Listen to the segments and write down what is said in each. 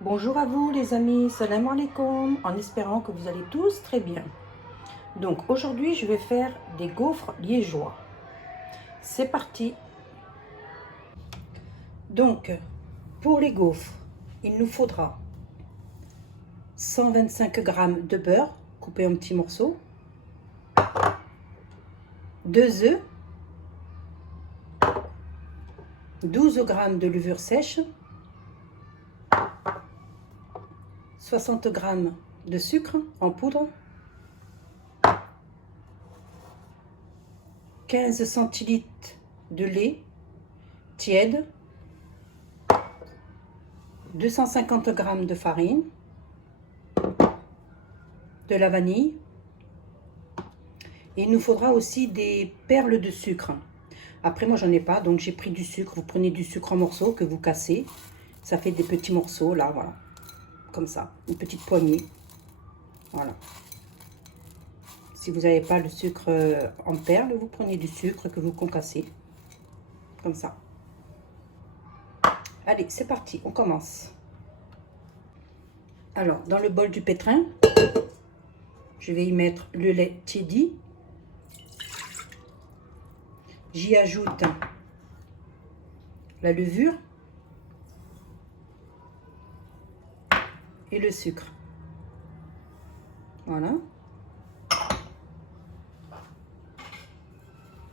Bonjour à vous les amis, salam alaikum, en espérant que vous allez tous très bien. Donc aujourd'hui je vais faire des gaufres liégeois. C'est parti. Donc pour les gaufres, il nous faudra 125 g de beurre coupé en petits morceaux, 2 œufs, 12 g de levure sèche, 60 g de sucre en poudre, 15 centilitres de lait tiède, 250 g de farine, de la vanille. Et il nous faudra aussi des perles de sucre. Après moi j'en ai pas, donc j'ai pris du sucre. Vous prenez du sucre en morceaux que vous cassez. Ça fait des petits morceaux là, voilà. Comme ça, une petite poignée. Voilà. Si vous n'avez pas le sucre en perles, vous prenez du sucre que vous concassez. Comme ça. Allez, c'est parti, on commence. Alors, dans le bol du pétrin, je vais y mettre le lait tiédi. J'y ajoute la levure et le sucre. Voilà.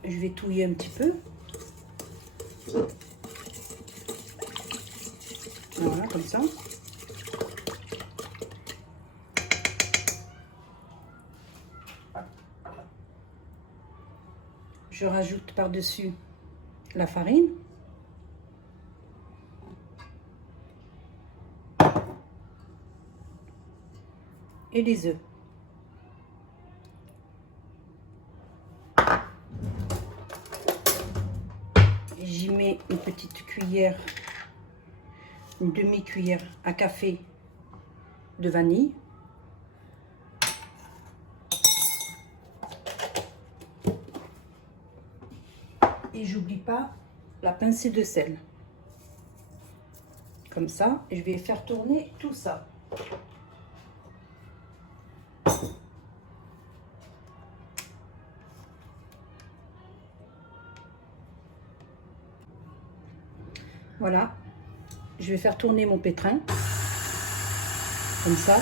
Je vais touiller un petit peu. Voilà, comme ça. Je rajoute par-dessus la farine. Et les œufs. J'y mets une petite cuillère, une demi-cuillère à café de vanille. Et j'oublie pas la pincée de sel. Comme ça, et je vais faire tourner tout ça. Voilà, je vais faire tourner mon pétrin, comme ça.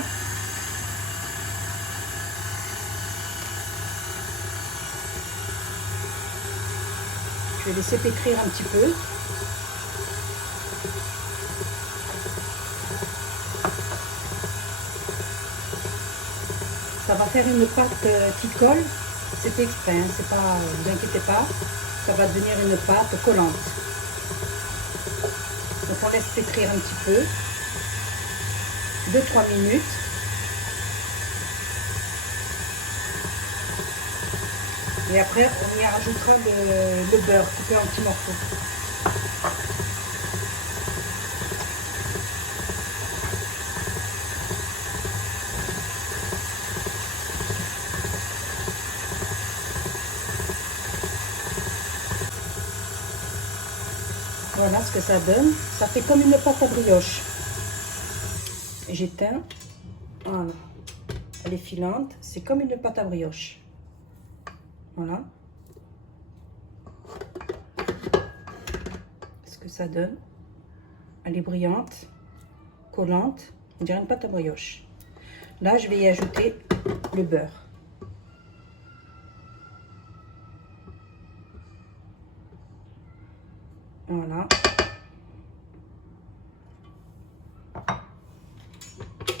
Je vais laisser pétrir un petit peu. Ça va faire une pâte qui colle, c'est exprès, hein, c'est pas, vous inquiétez pas, ça va devenir une pâte collante. Donc on laisse pétrir un petit peu, 2-3 minutes. Et après on y rajoutera le beurre coupé en petits morceaux. Voilà ce que ça donne. Ça fait comme une pâte à brioche. J'éteins. Voilà. Elle est filante. C'est comme une pâte à brioche. Voilà. Ce que ça donne. Elle est brillante, collante. On dirait une pâte à brioche. Là, je vais y ajouter le beurre. Voilà.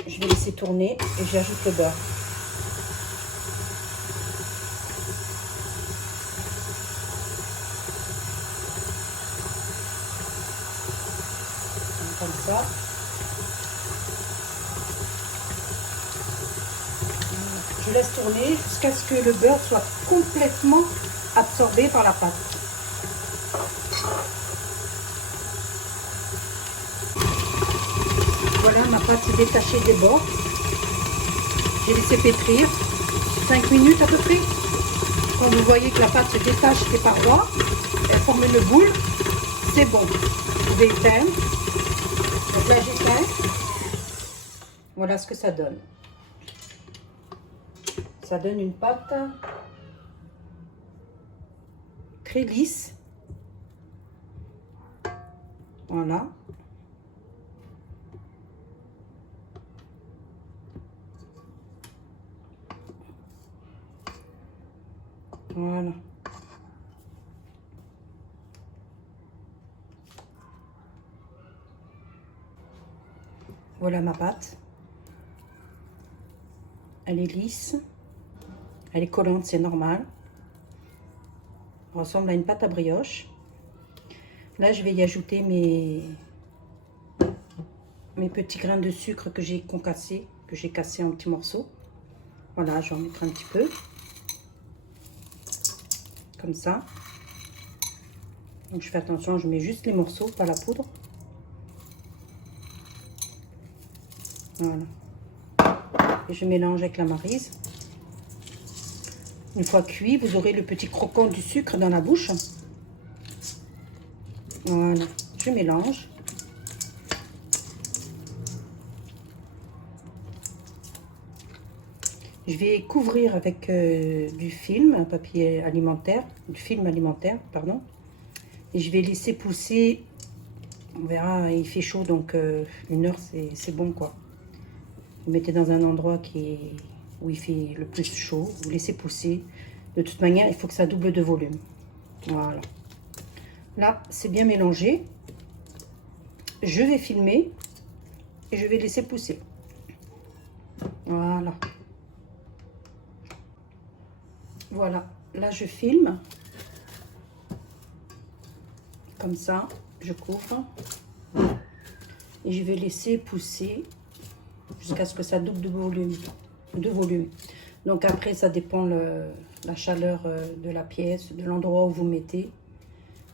Je vais laisser tourner et j'ajoute le beurre. Comme ça. Je laisse tourner jusqu'à ce que le beurre soit complètement absorbé par la pâte. Voilà, ma pâte s'est détachée des bords. J'ai laissé pétrir 5 minutes à peu près. Quand vous voyez que la pâte se détache des parois, elle forme une boule, c'est bon. Vous pouvez éteindre. Donc là j'éteins. Voilà ce que ça donne. Ça donne une pâte très lisse. Voilà. Voilà. Voilà ma pâte. Elle est lisse. Elle est collante, c'est normal. Elle ressemble à une pâte à brioche. Là, je vais y ajouter mes petits grains de sucre que j'ai concassés, que j'ai cassés en petits morceaux. Voilà, je vais en mettre un petit peu. Comme ça. Donc, je fais attention, je mets juste les morceaux, pas la poudre. Voilà. Et je mélange avec la maryse. Une fois cuit, vous aurez le petit croquant du sucre dans la bouche. Voilà, je mélange. Je vais couvrir avec du film, un papier alimentaire, du film alimentaire, pardon. Et je vais laisser pousser, on verra, il fait chaud, donc 1 heure, c'est bon, quoi. Vous mettez dans un endroit où il fait le plus chaud, vous laissez pousser. De toute manière, il faut que ça double de volume. Voilà. Là, c'est bien mélangé. Je vais filmer et je vais laisser pousser. Voilà. Voilà. Là, je filme. Comme ça, je couvre. Et je vais laisser pousser jusqu'à ce que ça double de volume. Donc après, ça dépend la chaleur de la pièce, de l'endroit où vous mettez.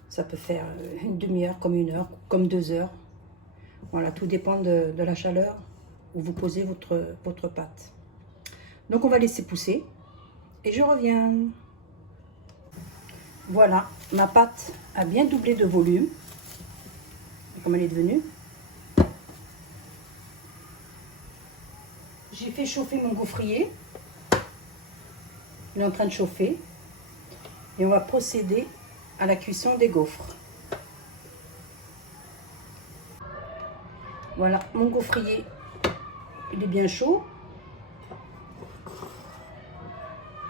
Ça peut faire une demi-heure, comme 1 heure, comme 2 heures. Voilà, tout dépend de la chaleur où vous posez votre pâte. Donc on va laisser pousser et je reviens. Voilà, ma pâte a bien doublé de volume. Comme elle est devenue. J'ai fait chauffer mon gaufrier. Il est en train de chauffer. Et on va procéder à la cuisson des gaufres. Voilà, mon gaufrier, il est bien chaud.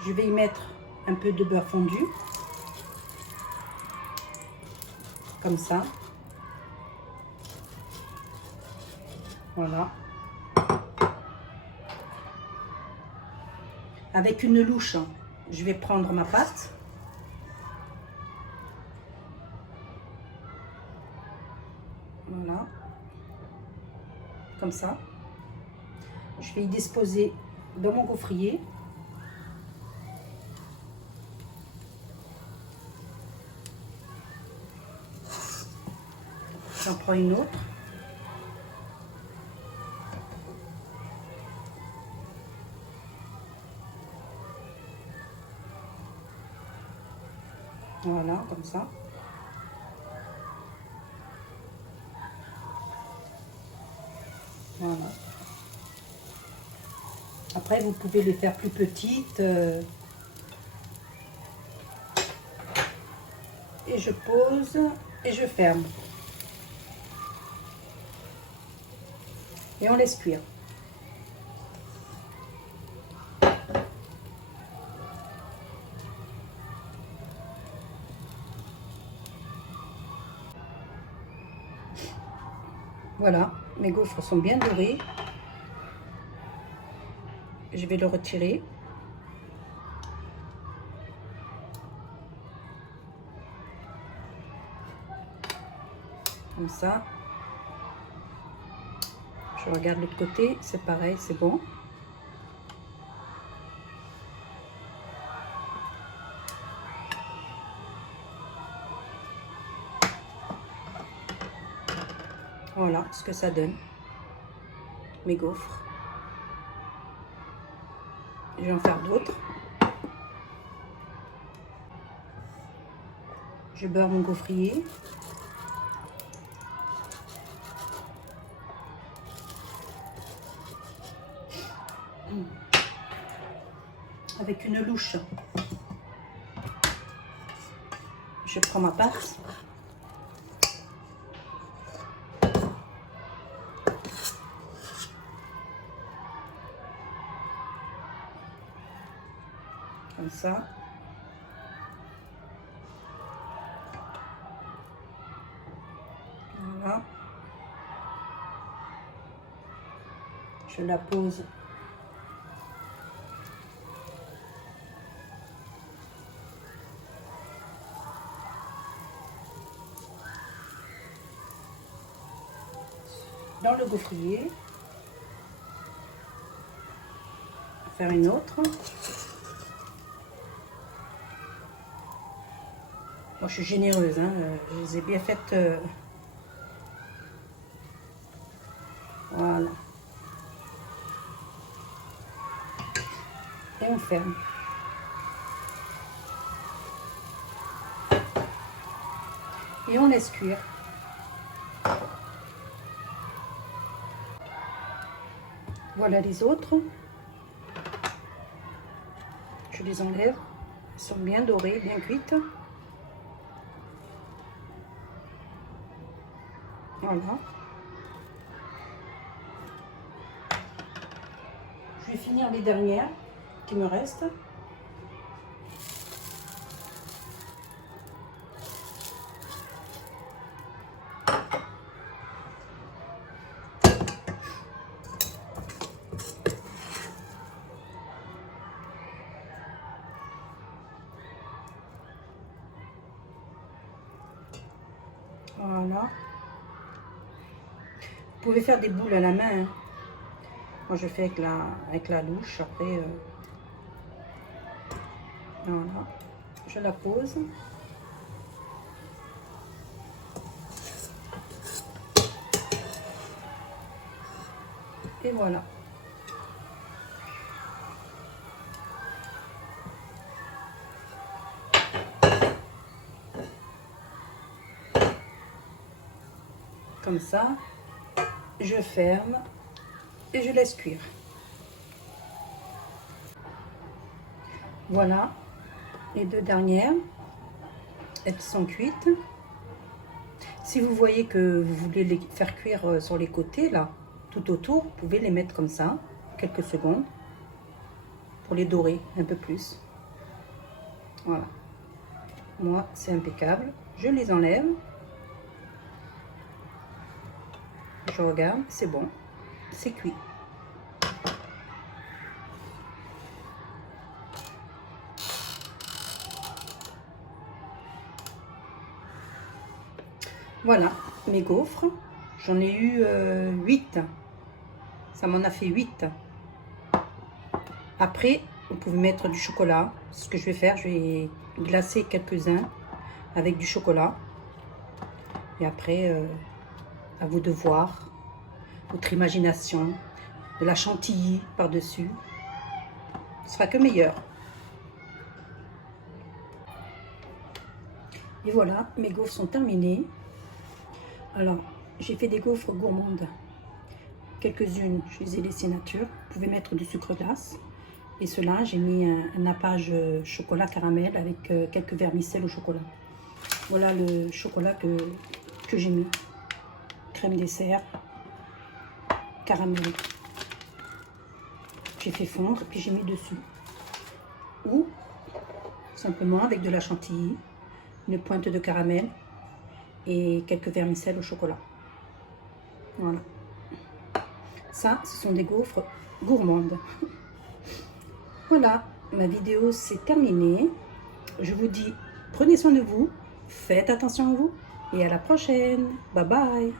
Je vais y mettre un peu de beurre fondu. Comme ça. Voilà. Avec une louche, je vais prendre ma pâte. Voilà. Comme ça. Je vais y disposer dans mon gaufrier. J'en prends une autre. Voilà, comme ça. Voilà. Après, vous pouvez les faire plus petites. Et je pose et je ferme. Et on laisse cuire. Voilà, mes gaufres sont bien dorées. Je vais le retirer. Comme ça. Je regarde l'autre côté, c'est pareil, c'est bon. Voilà ce que ça donne, mes gaufres. Je vais en faire d'autres. Je beurre mon gaufrier. une louche. Je prends ma pâte. Comme ça. Voilà. Je la pose dans le gaufrier. Faire une autre. Moi, je suis généreuse, hein. Je les ai bien faites. Voilà. Et on ferme. Et on laisse cuire. Voilà les autres. Je les enlève. Elles sont bien dorées, bien cuites. Voilà. Je vais finir les dernières qui me restent. Voilà. Vous pouvez faire des boules à la main, hein. Moi je fais avec la louche. Après, voilà. Je la pose. Et voilà. Comme ça, je ferme et je laisse cuire. Voilà, les deux dernières, elles sont cuites. Si vous voyez que vous voulez les faire cuire sur les côtés, là, tout autour, vous pouvez les mettre comme ça, quelques secondes, pour les dorer un peu plus. Voilà. Moi, c'est impeccable. Je les enlève. Je regarde, c'est bon, c'est cuit. Voilà, mes gaufres. J'en ai eu 8. Ça m'en a fait 8. Après, vous pouvez mettre du chocolat. Ce que je vais faire, je vais glacer quelques-uns avec du chocolat. Et après, à vous de voir, votre imagination, de la chantilly par-dessus. Ce sera que meilleur. Et voilà, mes gaufres sont terminées. Alors, j'ai fait des gaufres gourmandes. Quelques-unes, je les ai laissées nature. Vous pouvez mettre du sucre glace. Et cela, j'ai mis un nappage chocolat caramel avec quelques vermicelles au chocolat. Voilà le chocolat que j'ai mis. Crème dessert, caramel. J'ai fait fondre et puis j'ai mis dessus. Ou simplement avec de la chantilly, une pointe de caramel et quelques vermicelles au chocolat. Voilà. Ça, ce sont des gaufres gourmandes. Voilà, ma vidéo c'est terminée. Je vous dis, prenez soin de vous, faites attention à vous et à la prochaine. Bye bye.